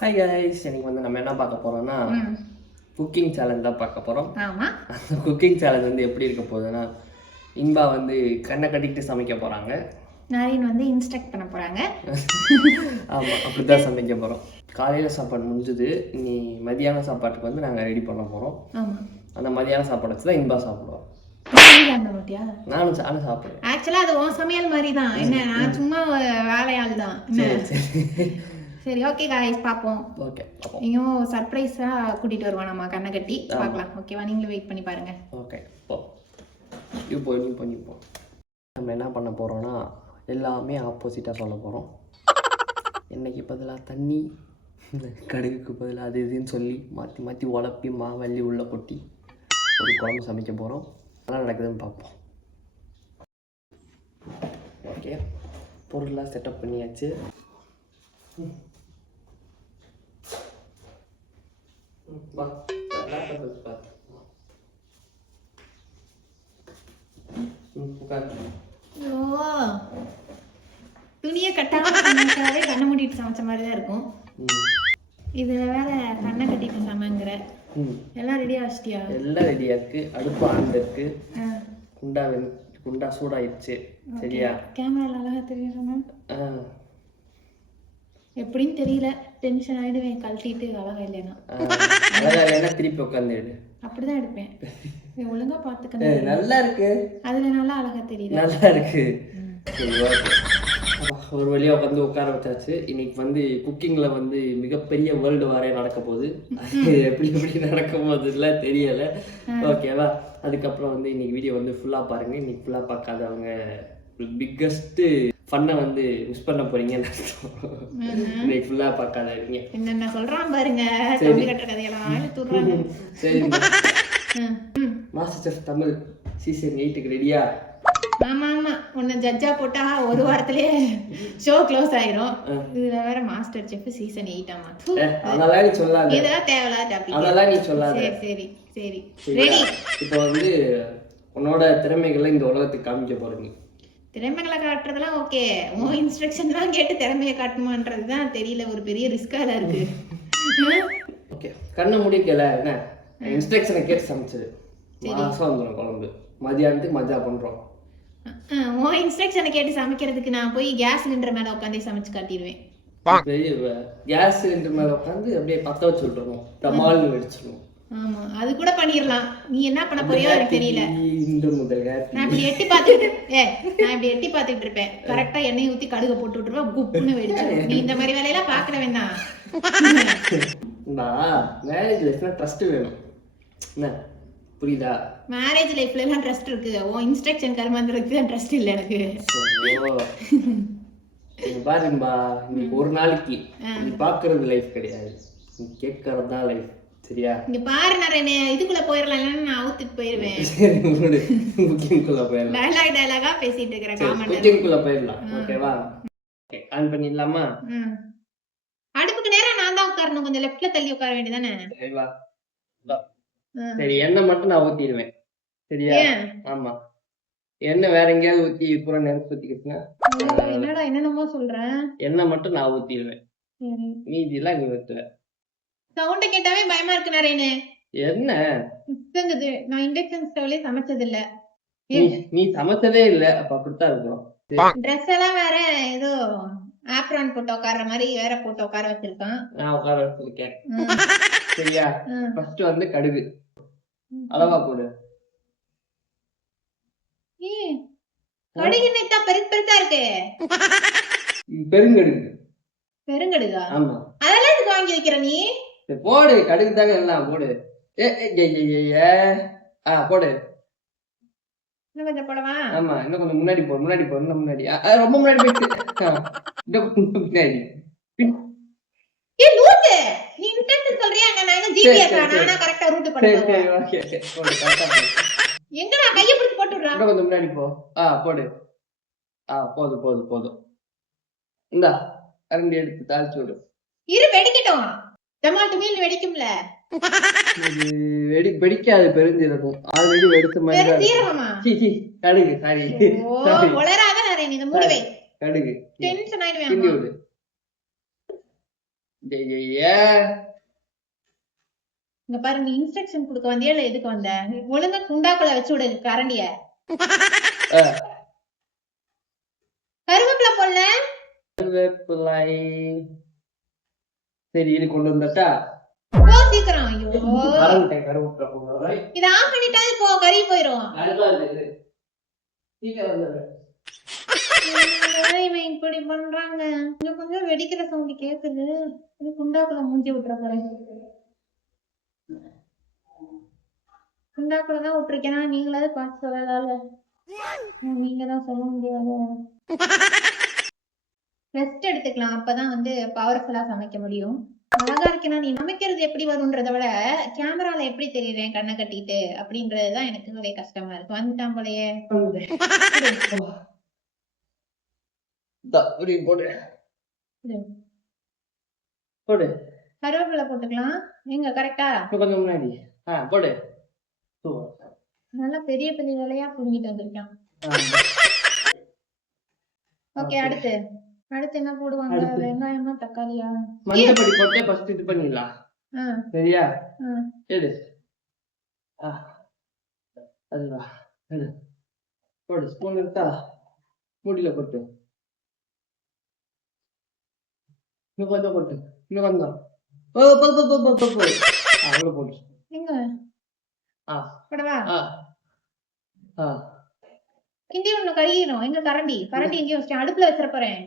Hi guys, இன்னைக்கு வந்து நம்ம என்ன பார்க்க போறோம்னா குக்கிங் சேலஞ்ச் தான் பார்க்க போறோம். ஆமாம். அந்த குக்கிங் சேலஞ்ச் வந்து எப்படி இருக்க போகுதுன்னா, இன்பா வந்து கண்ணை கட்டிக்கிட்டு சமைக்க போறாங்க. நாரின் வந்து இன்ஸ்ட்ரக்ட் பண்ண போறாங்க. ஆமாம், அப்படிதான் சமைக்க போறோம். காலையில் சாப்பாடு முடிஞ்சது. இனி மதியான சாப்பாட்டுக்கு வந்து நாங்கள் ரெடி பண்ண போறோம். ஆமாம். அந்த மதியான சாப்பாடு வச்சு தான் இன்பா சாப்பிடுவோம். நானும் சாப்பிடுவேன். ஆக்சுவலா அது உன் சமையல் மாதிரி தான். என்ன, நான் சும்மா வேலையாள் தான். சரி, ஓகே गाइस, பாப்போம். ஓகே, நீங்க சர்ப்ரைஸா கூட்டிட்டு வருவான் நம்ம கண்ணை கட்டி பார்க்கலாம். ஓகேவா? நீங்களும் வெயிட் பண்ணி பாருங்க. ஓகே, போ. நீ போ. நம்ம என்ன பண்ண போறோம்னா, எல்லாமே ஆப்போசிட்டாக சொல்ல போகிறோம். எண்ணெய்க்கு பதிலாக தண்ணி, கடுகுக்கு பதிலாக அது இதுன்னு சொல்லி மாற்றி மாற்றி உழப்பி மாவள்ளி உள்ளே கொட்டி ஒரு குழம்பு சமைக்க போகிறோம். நல்லா நடக்குதுன்னு பார்ப்போம். ஓகே, பொருள்லாம் செட்டப் பண்ணியாச்சு. வா, துணியை கட்டாம சமைச்சாவே கண்ணை மூடிட்டு சமைச்ச மாதிரி தான் இருக்கும். இதுல வேற கண்ணை கட்டிட்டு சமைங்கிற. எல்லாம் ரெடியா வச்சிட்டியா? எல்லாம் ரெடியா இருக்கு. அடுப்பு ஆன் இருக்கு. குண்டா சூடாயிடுச்சு. சரியா? கேமரால அழகா தெரியும். எப்படின்னு தெரியல, டென்ஷன் ஆயிடுவேன் கழட்டிட்டு அழகா இல்லைன்னா. அழகா இல்லைன்னா திருப்பி உட்காந்து அப்படிதான் எடுப்பேன். ஒழுங்கா பாத்துக்கணும். நல்லா இருக்கு. அதுல நல்லா அழகா தெரியுது. நல்லா இருக்கு. ஒரு வழியா உட்காந்து உட்கார வச்சாச்சு. இன்னைக்கு வந்து குக்கிங்ல வந்து மிகப்பெரிய வேர்ல்டு வாரே நடக்க போகுது. எப்படி நடக்க போகுதுல தெரியல. ஓகேவா? அதுக்கப்புறம் வந்து இன்னைக்கு வீடியோ வந்து ஃபுல்லா பாருங்க. இன்னைக்கு ஃபுல்லா பார்க்காதவங்க பிக்கஸ்ட் ஃபன்னை வந்து மிஸ் பண்ண போறீங்கன்னு இன்னைக்கு ஃபுல்லா பார்க்காதீங்க. என்னென்ன சொல்றான் பாருங்க, தம்பி கட்ட கதையெல்லாம் இழுத்துறாங்க. சரி, மாஸ்டர் செஃப் தமிழ் சீசன் 8க்கு ரெடியா? ஆமா ஆமா, உன்னை ஜட்ஜா போட்டா ஒரு வாரத்திலேயே ஷோ க்ளோஸ் ஆயிரும். இதுல வேற மாஸ்டர் செஃப் சீசன் 8 ஆமா. அதெல்லாம் நீ சொல்லாத. இதெல்லாம் தேவலா டாபிக். அதெல்லாம் நீ சொல்லாத. சரி ரெடி. இப்போ வந்து உன்னோட திறமைகளை இந்த உலகத்துக்கு காமிக்க போறீங்க. திறமைகளை காட்டுறதெல்லாம் ஓகே, உன் இன்ஸ்ட்ரக்ஷன் தான் கேட்டு திறமையை காட்டுமான்றது தான் தெரியல. ஒரு பெரிய ரிஸ்கால இருக்கு. ஓகே, கண்ணை முடிக்கல. என்ன இன்ஸ்ட்ரக்ஷனை கேட்டு சமைச்சது மாசம் வந்துடும் குழம்பு. மதியானத்துக்கு மஜா பண்றோம். உன் இன்ஸ்ட்ரக்ஷனை கேட்டு சமைக்கிறதுக்கு நான் போய் கேஸ் சிலிண்டர் மேல உட்காந்து சமைச்சு காட்டிடுவேன். கேஸ் சிலிண்டர் மேல உட்காந்து அப்படியே பத்த வச்சு விட்டுறணும். டமால்னு வெடிச்சிடணும். ஆமா, அது கூட பண்ணிரலாம். நீ என்ன பண்ண போறியோ எனக்கு தெரியல. நான் இப்படி எட்டி பாத்துட்டு இருப்பேன். கரெக்டா எண்ணெய் ஊத்தி கடுகு போட்டு விட்டுருவேன். குப்புன்னு வெடிச்சிடும். நீ இந்த மாதிரி வேலையெல்லாம் பாக்குற வேண்டாம். மேரேஜ் லைஃப்ல ட்ரஸ்ட் வேணும். என்ன புரியுதா? மேரேஜ் லைஃப்ல எல்லாம் ட்ரஸ்ட் இருக்கு. உன் இன்ஸ்ட்ரக்ஷன் கர்மன்றதுக்கு தான் ட்ரஸ்ட் இல்ல எனக்கு. பாரும்பா, இன்னைக்கு ஒரு நாளைக்கு நீ பாக்குறது லைஃப் கிடையாது, நீ கேட்கறது தான் லைஃப். சரியா? இங்க பாரு, நான் இதுக்குள்ள போயிரலாம், இல்லன்னா நான் அவுத்துட்டு போயிருவேன். குக்கிங்குள்ள போயிரலாம். டயலாகா பேசிட்டு இருக்கற காமெண்ட். குக்கிங்குள்ள போயிரலாம். ஓகேவா? ஓகே, ஆன் பண்ணிடலாமா? அடுப்புக்கு நேரா நான் தான் உட்காரணும். கொஞ்சம் லெஃப்ட்ல தள்ளி உட்கார வேண்டியதானே? சரி வா. சரி, எண்ணெய் மட்டும் நான் ஊத்திடுவேன். சரியா? ஆமா, எண்ணெய் வேற எங்கேயாவது ஊத்தி பூரா நெருப்பு ஊத்திக்கிட்டுனா என்னடா என்னென்னமோ சொல்றேன். எண்ணெய் மட்டும் நான் ஊத்திடுவேன். மீதி எல்லாம் நீ ஊத்துவ. சவுண்ட கேட்டாவே பயமா இருக்கு நரேனே. என்ன சுத்தங்குது? நான் இண்டக்ஷன் ஸ்டவ்லயே சமைச்சது இல்ல. நீ சமைச்சதே இல்ல, அப்ப அப்படித்தான் இருக்கும். ட்ரெஸ் எல்லாம் வேற ஏதோ ஆப்ரான் போட்டு உட்கார்ற மாதிரி வேற போட்டு உட்கார வச்சிருக்கான். நான் உட்கார வச்சிருக்கேன். சரியா? ஃபர்ஸ்ட் வந்து கடுகு அளவா போடு. கடுகு நெத்தா பெருசா இருக்கு. பெருங்கடுகு. பெருங்கடுகா? ஆமா. அதெல்லாம் எதுக்கு வாங்கி வைக்கிற நீ? போடு, கடுகு தாங்க எல்லாம் போடு. போடு. இன்னும் கொஞ்சம் போடவா? ஆமா, இன்னும் கொஞ்சம் முன்னாடி போ. இன்னும் முன்னாடி. ரொம்ப முன்னாடி போயிட்டு. பின்னாடி. லூசு, நீ இன்டென்ஷன் சொல்றியா? நான் என்ன ஜிபிஎஸ் நானா கரெக்ட்டா ரூட் பண்ணுவேன். சரி, ஓகே. போடு, கரெக்ட்டா போடு. எங்கடா கைய பிடிச்சு போட்டு விடுறா? இன்னும் கொஞ்சம் முன்னாடி போ. போடு. போதும். இந்தா கரண்டி எடுத்து தாளிச்சு விடு. இரு, வெடிக்கட்டும். டமால்ட் மீன் வெடிக்கும்ல. இது வெடிக்காது, பெருஞ்சீரகம். ஆல்ரெடி வெடிச்ச மாதிரி. பெருஞ்சீரகமா? கடுகு. சாரி. ஒளராத நரேன், இத மூடி வை. கடுகு. டென்ஷன் ஆயிடுவேன். இங்க பாரு, நீ இன்ஸ்ட்ரக்ஷன் கொடுக்க வந்தியா இல்ல எதுக்கு வந்த? ஒழுங்கா குண்டாக்குள்ள வச்சு விடு கரண்டிய. கருவேப்பிலை போடல. கருவேப்பிலை சரி இது கொண்டு வந்தாச்சா? போ சீக்கிரம். ஐயோ மறந்துட்டேன் கருவேப்பிலை போடுறேன். இத ஆஃப் பண்ணிட்டா போ, கறி போயிடும். இவன் இப்படி பண்றாங்க. கொஞ்சம் கொஞ்சம் வெடிக்கிற சவுண்ட் கேக்குது. இது குண்டாக்குள்ள மூஞ்சி விட்டுற போறேன். குண்டாக்குள்ளதான் விட்டுருக்கேனா? நீங்களாவது பார்த்து சொல்லலாம்ல. நீங்க தான் சொல்ல முடியாது. ரெஸ்ட் எடுத்துக்கலாம், அப்பதான் வந்து பவர்ஃபுல்லா சமைக்க முடியும். அழகா இருக்கேனா? நீ சமைக்கிறது எப்படி வரும்ன்றத விட கேமரால எப்படி தெரியுறேன் கண்ணை கட்டிட்டு அப்படின்றதுதான் எனக்கு ஒரே கஷ்டமா இருக்கு. வந்துட்டான் போலயே. போடு கருவேப்பிலை போட்டுக்கலாம். எங்க கரெக்டா? கொஞ்சம் முன்னாடி போடு. நல்லா பெரிய பெரிய வேலையா புரிஞ்சிட்டு வந்திருக்கான். ஓகே, அடுத்து என்ன போடுவாங்க? வெங்காயமா தக்காளியா? மஞ்சள் பொடி போட்டு ஃபர்ஸ்ட் இது பண்ணிடலாம். சரியா? எடு. அதுவா எடு. போடு. ஸ்பூன் எடுத்தா மூடியில போட்டு இன்னும் கொஞ்சம் போட்டு இன்னும் கொஞ்சம் அவ்வளவு போட்டு எங்க போடவா? கிண்டி ஒண்ணு கறியணும். எங்க கரண்டி எங்கேயும் வச்சிட்டேன். அடுப்புல வச்சிட போறேன்.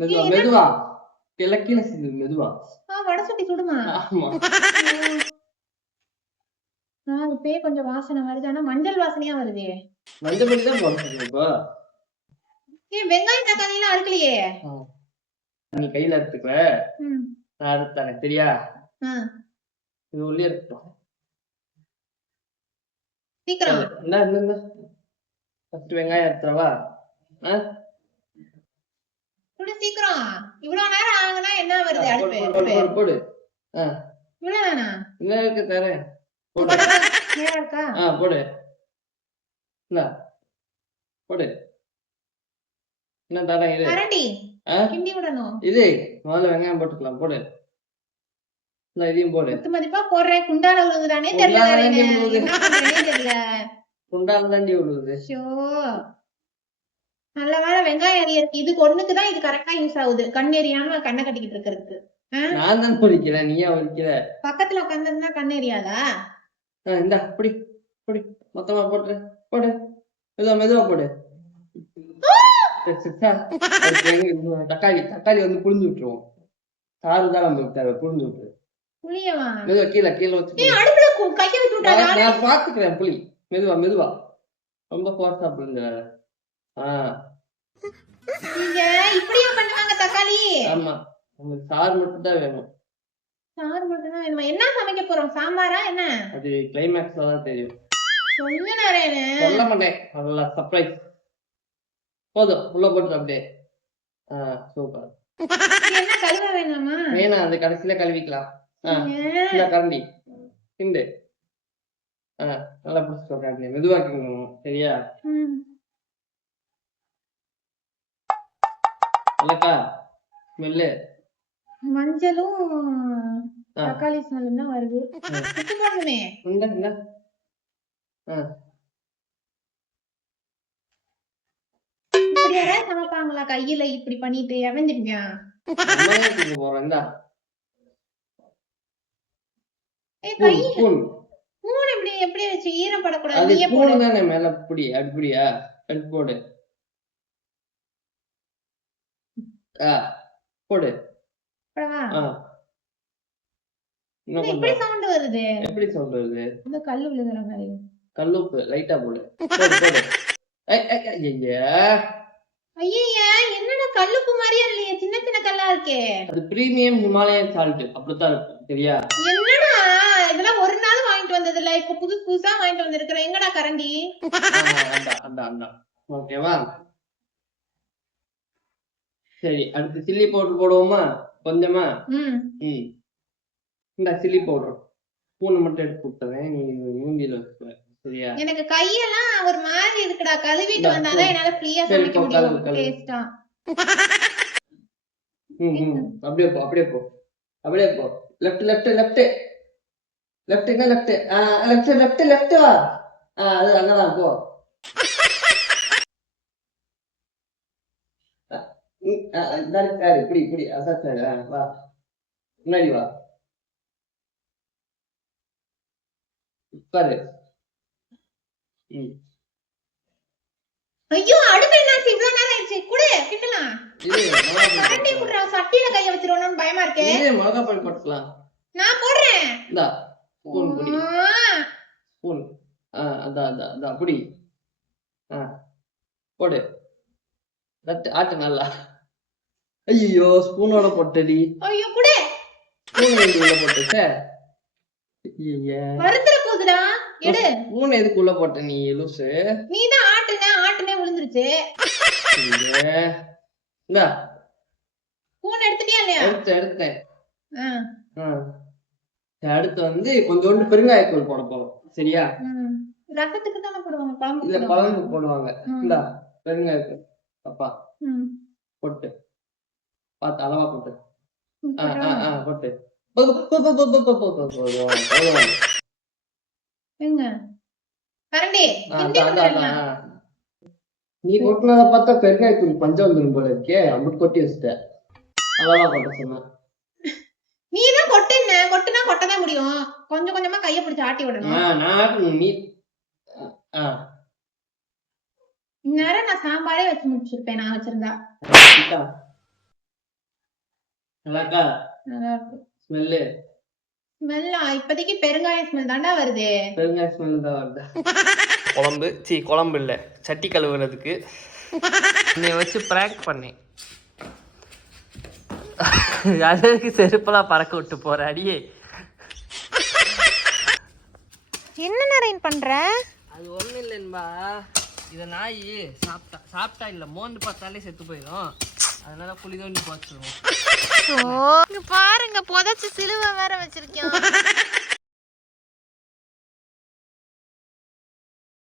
மெதுவா கிழக்கில மெதுவா. வடை சட்டி சுடுமா? இப்பயே கொஞ்சம் வாசனை வருது. ஆனா மஞ்சள் வாசனையா வருது. மஞ்சள் பொடி தான் போடுறேன். வெங்காயம் தக்காளி எல்லாம் அறுக்கலையே. நீ கையில எடுத்துக்கல, நான் அறுத்தானே. சரியா? இது உள்ளே இருக்கட்டும். சீக்கிரம் வெங்காயம் எடுத்துறவா? சீக்கிரம். இவ்வளவு நேரம் ஆகுனா என்ன வருது? அடுப்பு போடு. இவ்வளவுதானா? இன்னும் இருக்கு தரேன். போடு. போடு. என்ன தரேன்? இது கரண்டி கிண்டி விடணும். இது முதல்ல வெங்காயம் போட்டுக்கலாம். போடு. இதையும் போடு. மதிப்பா போடுறேன். குண்டால விழுகுதானே தெரியல. குண்டால தாண்டி விழுகுது. நல்ல வேலை வெங்காயம் எரியறதுக்கு இதுக்கு ஒண்ணுக்குதான் இது கரெக்டா யூஸ் ஆகுது. கண் எரியாம கண்ணை கட்டிக்கிட்டு இருக்கிறதுக்கு. நான் தான் பொறிக்கிறேன், நீயா பொறிக்கிற? பக்கத்துல உட்காந்துருந்தா கண் எரியாதா? இந்தா பொடி பொடி மொத்தமா போட்டு போடு. மெதுவா போடு. தக்காளி வந்து புழிஞ்சு விட்டுருவோம். சாறு தான் நம்மளுக்கு தேவை. புழிஞ்சு விட்டுரு. புளியவா? மெதுவா கீழே வச்சு நான் பாத்துக்கிறேன். புளி மெதுவா ரொம்ப போர்ஸா புளிஞ்சிடாத. இப்படியா பண்ணுவாங்க தக்காளி? ஆமா, உங்களுக்கு சாறு மட்டும் தான் வேணும். சாறு மட்டும் தான் வேணுமா? என்ன சமைக்க போறோம்? சாம்பாரா என்ன? அது கிளைமேக்ஸ்ல தான் தெரியும். சொல்ல மாட்டேன். அதெல்லாம் சர்ப்ரைஸ். போதும், உள்ள போட்டு அப்படியே. சூப்பர். என்ன கழுவ வேணாமா? வேணாம், அது கடைசியில கழுவிக்கலாம். கரண்டி கிண்டு. நல்லா பிடிச்சிக்கோ. கரண்டி மெதுவா கிண்டணும். சரியா? இல்லக்கா ஸ்மெல்லு மஞ்சளும் தக்காளி ஸ்மெல் தான் வருது. உப்பு போடணுமே. இப்படி யாராவது சமைப்பாங்களா? கையில இப்படி பண்ணிட்டு எவஞ்சிருக்கியா? பூன் எப்படி வச்சு ஈரப்படக்கூடாது. நீயே போடு. மேல புடி. அப்படியா? போடு. போடு. இப்படி சவுண்ட் வருது. எப்படி சவுண்ட் வருது? இந்த கல்லு விழுகுற மாதிரி. கல்லுப்பு லைட்டா போடு. ஐயா, என்னடா கல்லுப்பு மாதிரியா இல்லையே? சின்ன சின்ன கல்லா இருக்கே. அது பிரீமியம் ஹிமாலயன் சால்ட். அப்படித்தான் இருக்கும். சரியா? என்னடா இதெல்லாம் ஒரு நாள் வாங்கிட்டு வந்தது இல்ல, இப்ப புதுசா வாங்கிட்டு வந்திருக்கிறேன். எங்கடா கரண்டி? ஓகேவா? சரி, அடுத்து சில்லி பவுடர் போடுவோமா? கொஞ்சமா. இந்த சில்லி பவுடர் ஸ்பூன் மட்டும் எடுத்து விட்டுறேன். நீ மூஞ்சில வச்சுக்க. சரியா? எனக்கு கையெல்லாம் ஒரு மாதிரி இருக்குடா. கழுவிட்டு வந்தாதான் என்னால ஃப்ரீயா சமைக்க முடியும். டேஸ்டா அப்படியே போ அப்படியே போ அப்படியே போ லெஃப்ட் லெஃப்ட் லெஃப்ட் லெஃப்ட்னா லெஃப்ட் லெஃப்ட் லெஃப்ட் லெஃப்ட் வா அது அங்கதான் போ சார் இப்படி இப்படி அதான் சார் வா முன்னாடி வா உட்காரு ஐயோ அடுப்பு என்னாச்சு இவ்வளவு நேரம் ஆயிடுச்சு குடு கிட்டலாம் கரண்டி குடுறா சட்டியில கைய வச்சிரோன்னு பயமா இருக்கே மிளகா பொடி போட்டுக்கலாம் நான் போடுறேன் இந்தா ஸ்பூன் பொடி ஸ்பூன் அதான் அப்படி போடு ஆட்டு நல்லா ஐயோ ஸ்பூனோட போட்டடி ஐயோ குடு ஸ்பூன் உள்ள போட்டுச்சே மறந்துற போகுதுடா எடு ஸ்பூன் எதுக்குள்ள போட்ட நீ லூசு நீதான் ஆட்டுனே விழுந்துருச்சு இந்தா ஸ்பூன் எடுத்துட்டியா இல்லையா எடுத்தேன் அடுத்து வந்து கொஞ்சோண்டு பெருங்காயத்தூள் போட போறோம் சரியா ரசத்துக்கு தானே போடுவாங்க குழம்பு இல்ல குழம்பு போடுவாங்க இந்தா பெருங்காயத்தூள் அப்பா போட்டு பார்த்து அளவா போட்டு போட்டு நீ கொட்டினத பார்த்தா பெருங்காயத்தூள் பஞ்சம் வந்துடும் போல இருக்கே அப்படி கொட்டி வச்சுட்ட அளவா கொட்ட சொன்ன நீதான் கொட்டுனா கொட்டதான் முடியும் கொஞ்சம் கொஞ்சமா கைய பிடிச்சு ஆட்டி விடணும் நீ இந்நேரம் நான் சாம்பாரே வச்சு முடிச்சிருப்பேன் நான் வச்சிருந்தா நல்லாக்கா நல்லா இருக்கு ஸ்மெல்லா இப்போதைக்கு பெருங்காய ஸ்மெல் தாண்டா வருது பெருங்காய ஸ்மெல் தான் வருது குழம்பு இல்ல சட்டி கழுவுறதுக்கு என்னை வச்சு பிராங்க் பண்ணேன் அதுக்கு செருப்பெல்லாம் பறக்க விட்டு போற அடியே என்ன நரேன் பண்ற அது ஒண்ணும் இல்லைன்பா இத நாய் சாப்பிட்டா இல்ல மோந்து பார்த்தாலே செத்து போயிடும் அதனால புளி தோண்டி போச்சிருவோம் பாருங்க புதைச்சு சிலுவை வேற வச்சிருக்கோம்